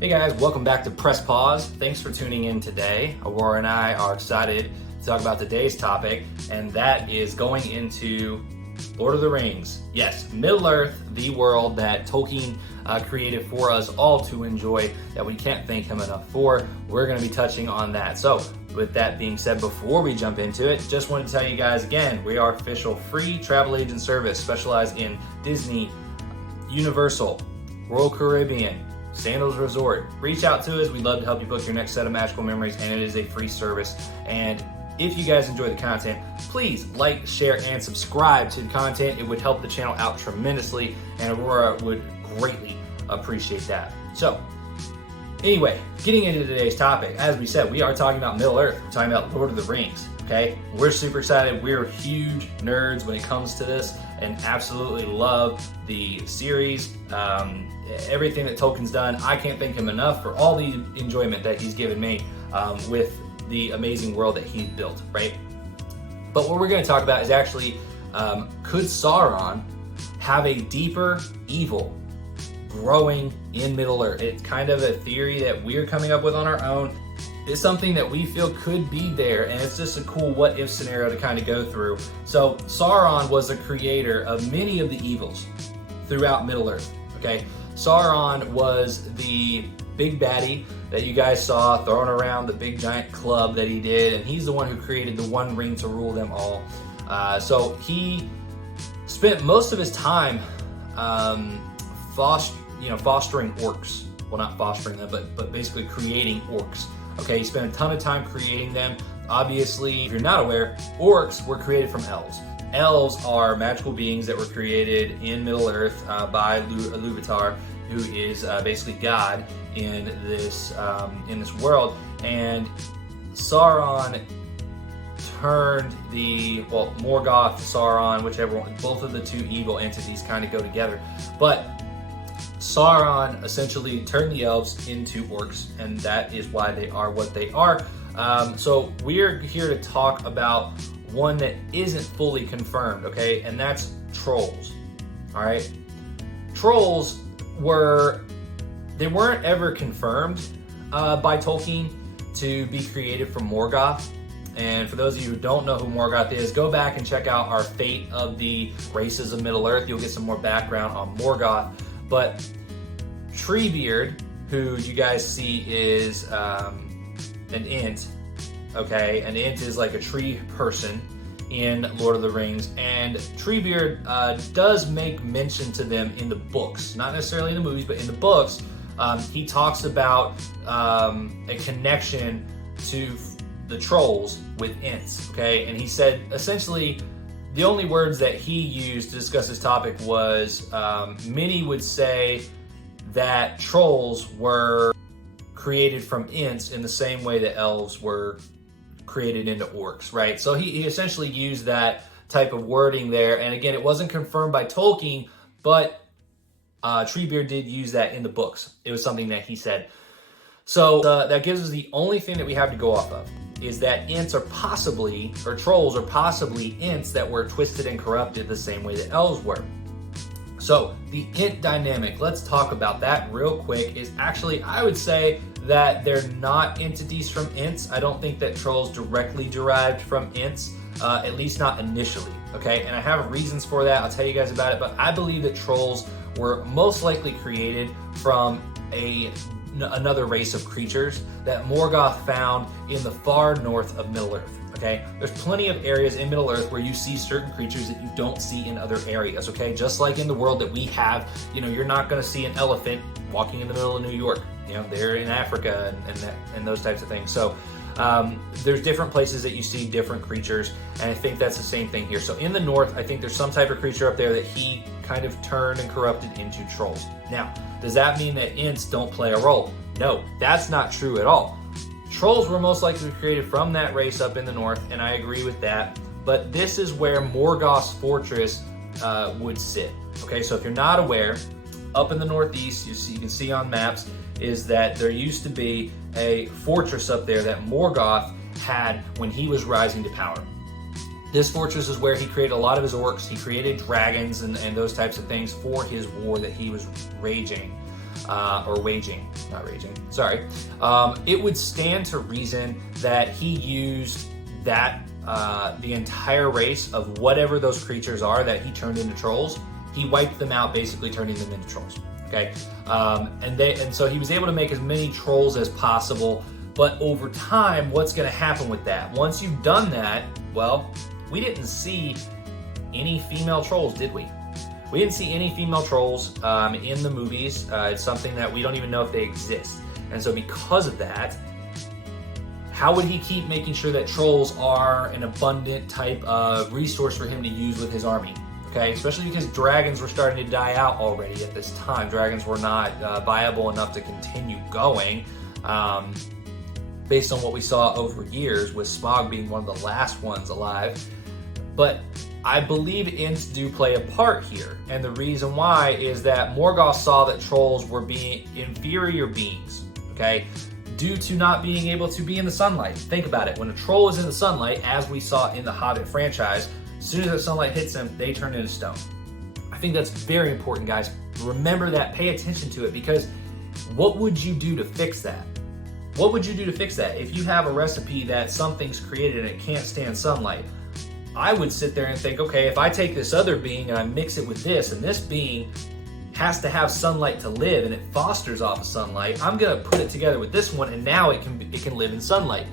Hey guys, welcome back to Press Pause. Thanks for tuning in today. Aurora and I are excited to talk about today's topic, and that is going into Lord of the Rings. Yes, Middle-earth, the world that Tolkien created for us all to enjoy, that we can't thank him enough for. We're going to be touching on that. So, with that being said, before we jump into it, just wanted to tell you guys again, we are official free travel agent service specialized in Disney, Universal, Royal Caribbean, Sandals Resort. Reach out to us. We'd love to help you book your next set of magical memories, and it is a free service. And if you guys enjoy the content, please like, share, and subscribe to the content. It would help the channel out tremendously, and Aurora would greatly appreciate that. So, anyway, getting into today's topic, as we said, we are talking about Middle-earth. We're talking about Lord of the Rings, okay? We're super excited. We're huge nerds when it comes to this and absolutely love the series. Everything that Tolkien's done, I can't thank him enough for all the enjoyment that he's given me with the amazing world that he's built, right? But what we're going to talk about is actually, could Sauron have a deeper evil growing in Middle-earth? It's kind of a theory that we're coming up with on our own. It's something that we feel could be there, and it's just a cool what-if scenario to kind of go through. So Sauron was the creator of many of the evils throughout Middle-earth, okay? Sauron was the big baddie that you guys saw throwing around the big giant club that he did, and he's the one who created the One Ring to rule them all. So he spent most of his time fostering orcs. Well, not fostering them, but basically creating orcs. Okay, he spent a ton of time creating them. Obviously, if you're not aware, orcs were created from elves. Elves are magical beings that were created in Middle-earth by Iluvatar, who is basically God in this world. And Sauron turned Morgoth, Sauron, whichever one, both of the two evil entities kind of go together. But Sauron essentially turned the elves into orcs, and that is why they are what they are. So we're here to talk about one that isn't fully confirmed, okay? And that's trolls, all right? Trolls weren't ever confirmed by Tolkien to be created from Morgoth. And for those of you who don't know who Morgoth is, go back and check out our Fate of the Races of Middle-earth. You'll get some more background on Morgoth. But Treebeard, who you guys see is an Ent, okay? An Ent is like a tree person in Lord of the Rings, and Treebeard does make mention to them in the books, not necessarily in the movies, but in the books. He talks about a connection to the trolls with Ents, okay? And he said essentially the only words that he used to discuss this topic was many would say that trolls were created from Ents in the same way that elves were created into orcs, right? So he essentially used that type of wording there. And again, it wasn't confirmed by Tolkien, but Treebeard did use that in the books. It was something that he said. So that gives us the only thing that we have to go off of, is that trolls are possibly Ents that were twisted and corrupted the same way that elves were. So the Ent dynamic, let's talk about that real quick, is actually, I would say that they're not entities from Ents. I don't think that trolls directly derived from Ents, at least not initially, okay? And I have reasons for that, I'll tell you guys about it, but I believe that trolls were most likely created from another race of creatures that Morgoth found in the far north of Middle-earth, okay? There's plenty of areas in Middle-earth where you see certain creatures that you don't see in other areas, okay? Just like in the world that we have, you're not gonna see an elephant walking in the middle of New York. They're in Africa and those types of things. So there's different places that you see different creatures, and I think that's the same thing here. So in the north, I think there's some type of creature up there that he kind of turned and corrupted into trolls. Now, does that mean that Ents don't play a role? No, that's not true at all. Trolls were most likely created from that race up in the north, and I agree with that. But this is where Morgoth's fortress would sit. Okay, so if you're not aware, up in the northeast, you can see on maps, is that there used to be a fortress up there that Morgoth had when he was rising to power. This fortress is where he created a lot of his orcs. He created dragons and those types of things for his war that he was raging. or waging, not raging, sorry, it would stand to reason that he used that, the entire race of whatever those creatures are that he turned into trolls, he wiped them out, basically turning them into trolls, okay? And so he was able to make as many trolls as possible, but over time, what's gonna happen with that? Once you've done that, well, we didn't see any female trolls, did we? We didn't see any female trolls in the movies. It's something that we don't even know if they exist. And so because of that, how would he keep making sure that trolls are an abundant type of resource for him to use with his army? Okay, especially because dragons were starting to die out already at this time. Dragons were not viable enough to continue going, based on what we saw over years, with Smaug being one of the last ones alive. But I believe Ints do play a part here, and the reason why is that Morgoth saw that trolls were being inferior beings, okay, due to not being able to be in the sunlight. Think about it, when a troll is in the sunlight, as we saw in the Hobbit franchise, as soon as the sunlight hits them, they turn into stone. I think that's very important, guys. Remember that, pay attention to it, because what would you do to fix that? What would you do to fix that? If you have a recipe that something's created and it can't stand sunlight, I would sit there and think, okay, if I take this other being and I mix it with this, and this being has to have sunlight to live and it fosters off of sunlight, I'm gonna put it together with this one and now it can live in sunlight.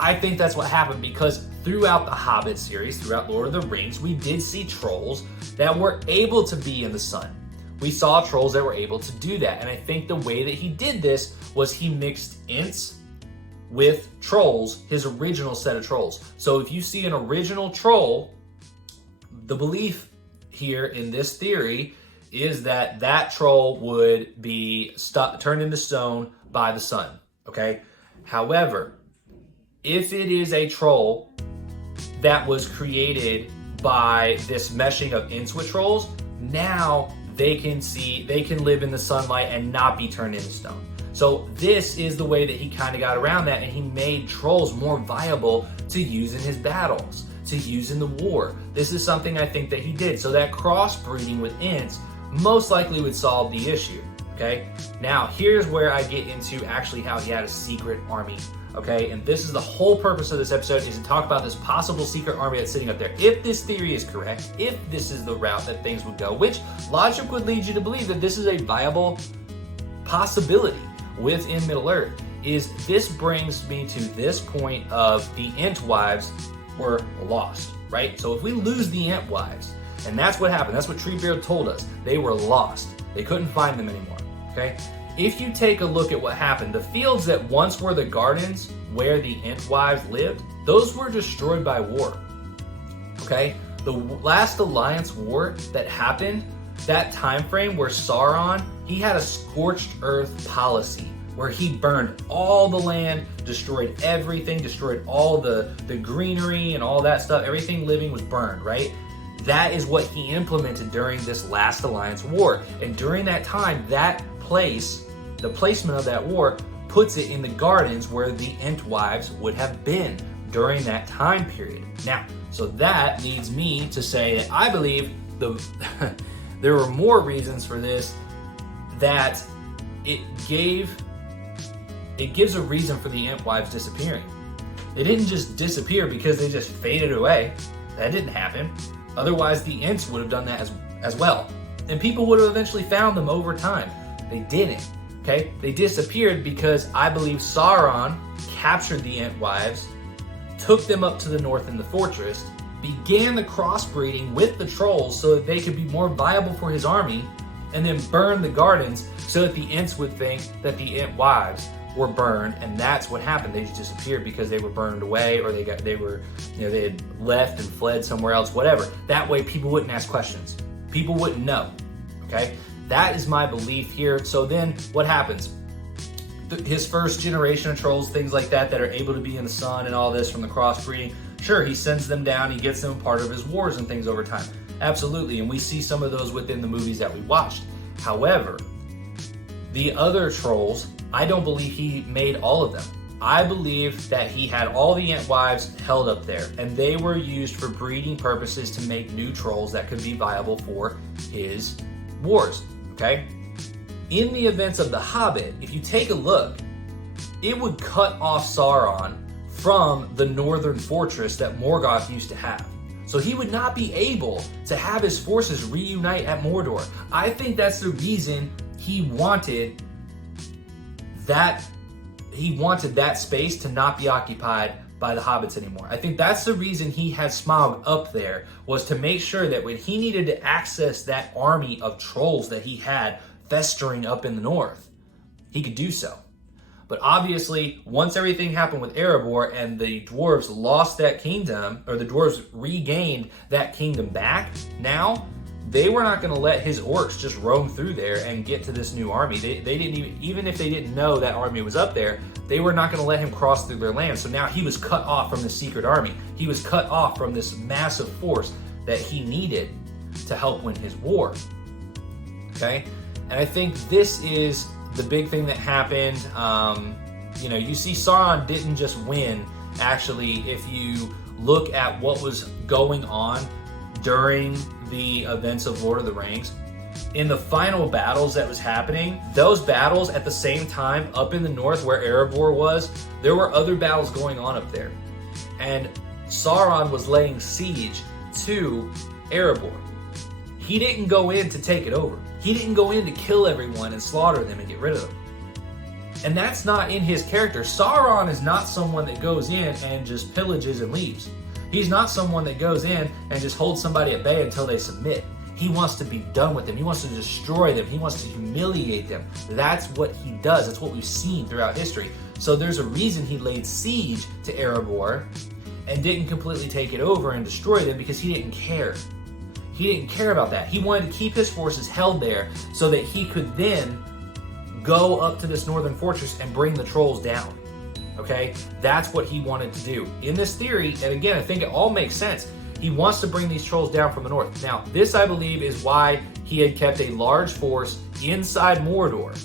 I think that's what happened, because throughout the Hobbit series, throughout Lord of the Rings, we did see trolls that were able to be in the sun. We saw trolls that were able to do that, and I think the way that he did this was he mixed Ints with trolls, his original set of trolls. So if you see an original troll, the belief here in this theory is that that troll would be turned into stone by the sun, okay? However, if it is a troll that was created by this meshing of Ints with trolls, now they can live in the sunlight and not be turned into stone. So this is the way that he kind of got around that, and he made trolls more viable to use in his battles, to use in the war. This is something I think that he did. So that crossbreeding with Ints most likely would solve the issue, okay? Now, here's where I get into actually how he had a secret army, okay? And this is the whole purpose of this episode, is to talk about this possible secret army that's sitting up there. If this theory is correct, if this is the route that things would go, which logic would lead you to believe that this is a viable possibility within Middle-earth, is this brings me to this point of the Entwives were lost, right? So if we lose the Entwives, and that's what happened, that's what Treebeard told us, they were lost. They couldn't find them anymore, okay? If you take a look at what happened, the fields that once were the gardens where the Entwives lived, those were destroyed by war, okay? The last Alliance war that happened, that time frame where Sauron, he had a scorched earth policy where he burned all the land, destroyed everything, destroyed all the greenery and all that stuff. Everything living was burned, right? That is what he implemented during this last Alliance war. And during that time, that place, the placement of that war, puts it in the gardens where the Entwives would have been during that time period. Now, so that leads me to say that I believe there were more reasons for this, that it gives a reason for the Entwives disappearing. They didn't just disappear because they just faded away. That didn't happen. Otherwise, the Ents would have done that as well. And people would have eventually found them over time. They didn't, okay? They disappeared because I believe Sauron captured the Entwives, took them up to the north in the fortress, began the crossbreeding with the trolls so that they could be more viable for his army, and then burned the gardens so that the Ents would think that the Entwives were burned, and that's what happened. They just disappeared because they were burned away, or they had left and fled somewhere else, whatever. That way people wouldn't ask questions. People wouldn't know, okay? That is my belief here. So then what happens? His first generation of trolls, things like that are able to be in the sun and all this from the crossbreeding, sure, he sends them down, he gets them part of his wars and things over time. Absolutely, and we see some of those within the movies that we watched. However, the other trolls, I don't believe he made all of them. I believe that he had all the Entwives held up there, and they were used for breeding purposes to make new trolls that could be viable for his wars, okay? in the events of The Hobbit, if you take a look, it would cut off Sauron from the northern fortress that Morgoth used to have. So he would not be able to have his forces reunite at Mordor. I think that's the reason he wanted that space to not be occupied by the hobbits anymore. I think that's the reason he had Smaug up there, was to make sure that when he needed to access that army of trolls that he had festering up in the north, he could do so. But obviously, once everything happened with Erebor and the dwarves lost that kingdom, or the dwarves regained that kingdom back, now they were not going to let his orcs just roam through there and get to this new army. They didn't even if they didn't know that army was up there, they were not going to let him cross through their land. So now he was cut off from the secret army. He was cut off from this massive force that he needed to help win his war. Okay? And I think this is the big thing that happened. You see Sauron didn't just win. Actually, if you look at what was going on during the events of Lord of the Rings, in the final battles that was happening, those battles at the same time up in the north where Erebor was, there were other battles going on up there. And Sauron was laying siege to Erebor. He didn't go in to take it over. He didn't go in to kill everyone and slaughter them and get rid of them. And that's not in his character. Sauron is not someone that goes in and just pillages and leaves. He's not someone that goes in and just holds somebody at bay until they submit. He wants to be done with them. He wants to destroy them. He wants to humiliate them. That's what he does. That's what we've seen throughout history. So there's a reason he laid siege to Erebor and didn't completely take it over and destroy them, because he didn't care. He didn't care about that. He wanted to keep his forces held there so that he could then go up to this northern fortress and bring the trolls down. Okay? That's what he wanted to do. In this theory, and again, I think it all makes sense, he wants to bring these trolls down from the north. Now, this, I believe, is why he had kept a large force inside Mordor.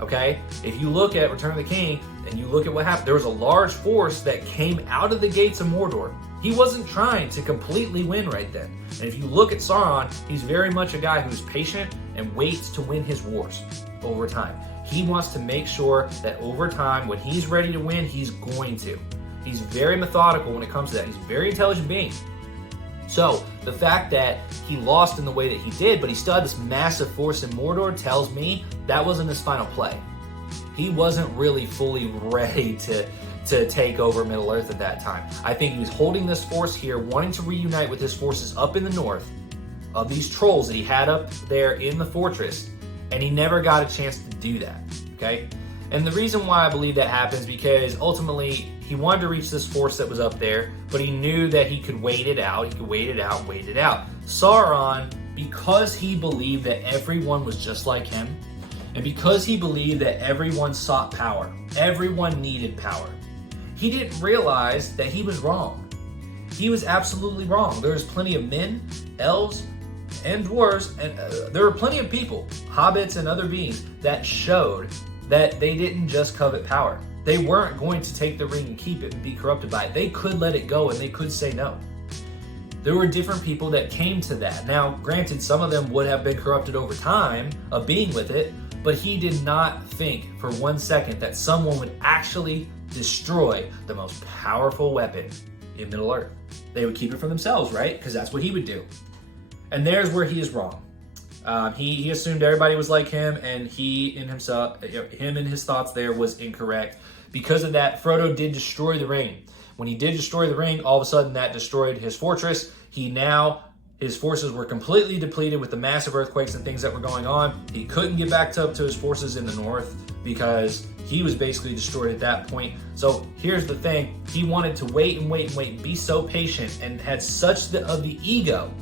Okay? If you look at Return of the King and you look at what happened, there was a large force that came out of the gates of Mordor. He wasn't trying to completely win right then. And if you look at Sauron, he's very much a guy who's patient and waits to win his wars over time. He wants to make sure that over time, when he's ready to win, he's going to. He's very methodical when it comes to that. He's a very intelligent being. So the fact that he lost in the way that he did, but he still had this massive force in Mordor, tells me that wasn't his final play. He wasn't really fully ready to take over Middle-earth at that time. I think he was holding this force here, wanting to reunite with his forces up in the north of these trolls that he had up there in the fortress, and he never got a chance to do that, okay? And the reason why I believe that happens, because ultimately he wanted to reach this force that was up there, but he knew that he could wait it out. He could wait it out. Sauron, because he believed that everyone was just like him, and because he believed that everyone sought power, everyone needed power, he didn't realize that he was wrong. He was absolutely wrong. There was plenty of men, elves, and dwarves, and there were plenty of people, hobbits and other beings, that showed that they didn't just covet power. They weren't going to take the ring and keep it and be corrupted by it. They could let it go and they could say no. There were different people that came to that. Now, granted, some of them would have been corrupted over time of being with it, but he did not think for 1 second that someone would actually destroy the most powerful weapon in Middle-earth. They would keep it for themselves, right? Because that's what he would do. And there's where he is wrong. He assumed everybody was like him, and him and his thoughts there was incorrect. Because of that, Frodo did destroy the ring. When he did destroy the ring, all of a sudden that destroyed his fortress. His forces were completely depleted with the massive earthquakes and things that were going on. He couldn't get back up to his forces in the north because he was basically destroyed at that point. So here's the thing. He wanted to wait and be so patient, and had such of the ego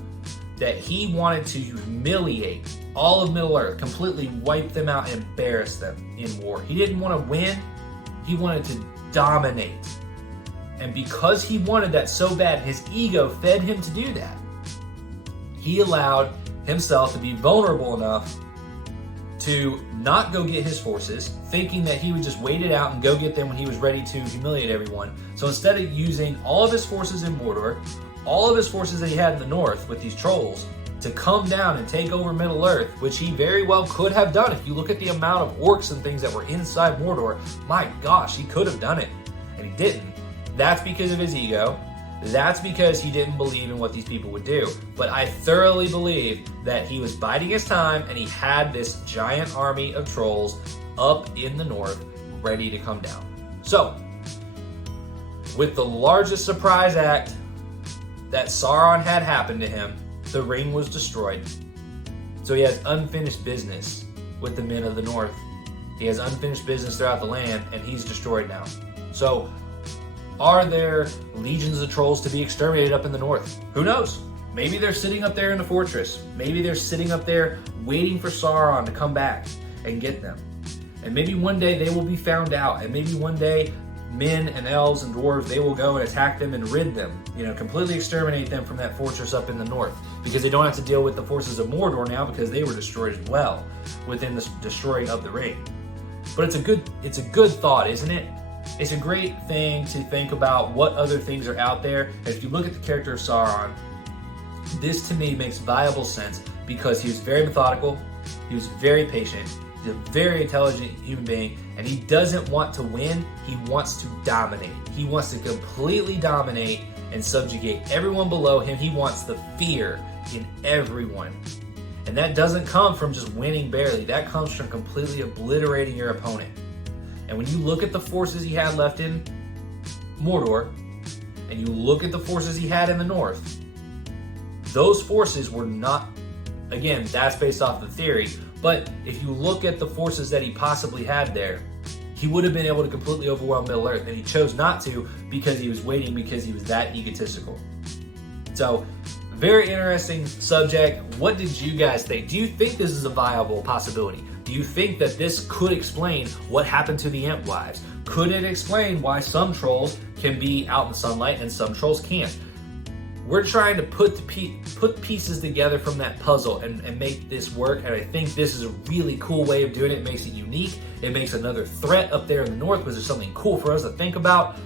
that he wanted to humiliate all of Middle-earth, completely wipe them out and embarrass them in war. He didn't want to win. He wanted to dominate. And because he wanted that so bad, his ego fed him to do that. He allowed himself to be vulnerable enough to not go get his forces, thinking that he would just wait it out and go get them when he was ready to humiliate everyone. So instead of using all of his forces in Mordor, all of his forces that he had in the north with these trolls, to come down and take over Middle Earth, which he very well could have done. If you look at the amount of orcs and things that were inside Mordor, my gosh, he could have done it, and he didn't. That's because of his ego. That's because he didn't believe in what these people would do. But I thoroughly believe that he was biding his time, and he had this giant army of trolls up in the north ready to come down. So, with the largest surprise act that Sauron had happened to him, the ring was destroyed. So he has unfinished business with the men of the north. He has unfinished business throughout the land, and he's destroyed now. So, are there legions of trolls to be exterminated up in the north? Who knows? Maybe they're sitting up there in the fortress. Maybe they're sitting up there waiting for Sauron to come back and get them. And maybe one day they will be found out, and maybe one day men and elves and dwarves, they will go and attack them and rid them, completely exterminate them from that fortress up in the north, because they don't have to deal with the forces of Mordor now, because they were destroyed as well within the destroying of the ring. But it's a good thought, isn't it? It's a great thing to think about what other things are out there. And if you look at the character of Sauron, this to me makes viable sense, because he was very methodical, he was very patient, he's a very intelligent human being, and he doesn't want to win, he wants to dominate. He wants to completely dominate and subjugate everyone below him. He wants the fear in everyone. And that doesn't come from just winning barely, that comes from completely obliterating your opponent. And when you look at the forces he had left in Mordor, and you look at the forces he had in the north, those forces were not, again, that's based off the theory, but if you look at the forces that he possibly had there, he would have been able to completely overwhelm Middle Earth, and he chose not to because he was waiting, because he was that egotistical. So, very interesting subject. What did you guys think? Do you think this is a viable possibility? Do you think that this could explain what happened to the Entwives? Could it explain why some trolls can be out in the sunlight and some trolls can't? We're trying to put pieces together from that puzzle and make this work, and I think this is a really cool way of doing it. It makes it unique. It makes another threat up there in the north, which is something cool for us to think about.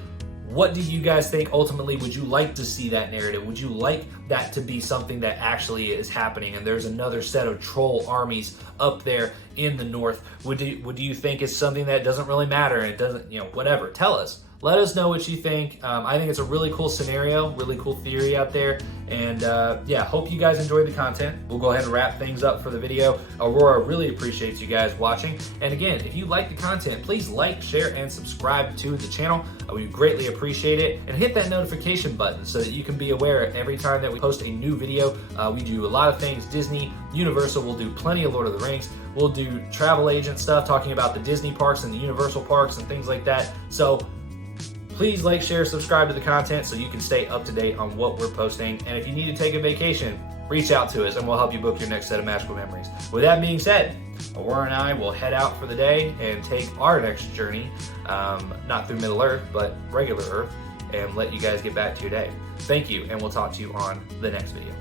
What do you guys think ultimately? Would you like to see that narrative? Would you like that to be something that actually is happening, and there's another set of troll armies up there in the north? Would you think it's something that doesn't really matter and it doesn't, whatever? Tell us. Let us know what you think. I think it's a really cool scenario, really cool theory out there. And hope you guys enjoyed the content. We'll go ahead and wrap things up for the video. Aurora really appreciates you guys watching. And again, if you like the content, please like, share, and subscribe to the channel. We greatly appreciate it. And hit that notification button so that you can be aware every time that we post a new video. We do a lot of things Disney, Universal. We'll do plenty of Lord of the Rings. We'll do travel agent stuff, talking about the Disney parks and the Universal parks and things like that. So please like, share, subscribe to the content so you can stay up to date on what we're posting. And if you need to take a vacation, reach out to us and we'll help you book your next set of magical memories. With that being said, Aurora and I will head out for the day and take our next journey, not through Middle Earth, but regular Earth, and let you guys get back to your day. Thank you, and we'll talk to you on the next video.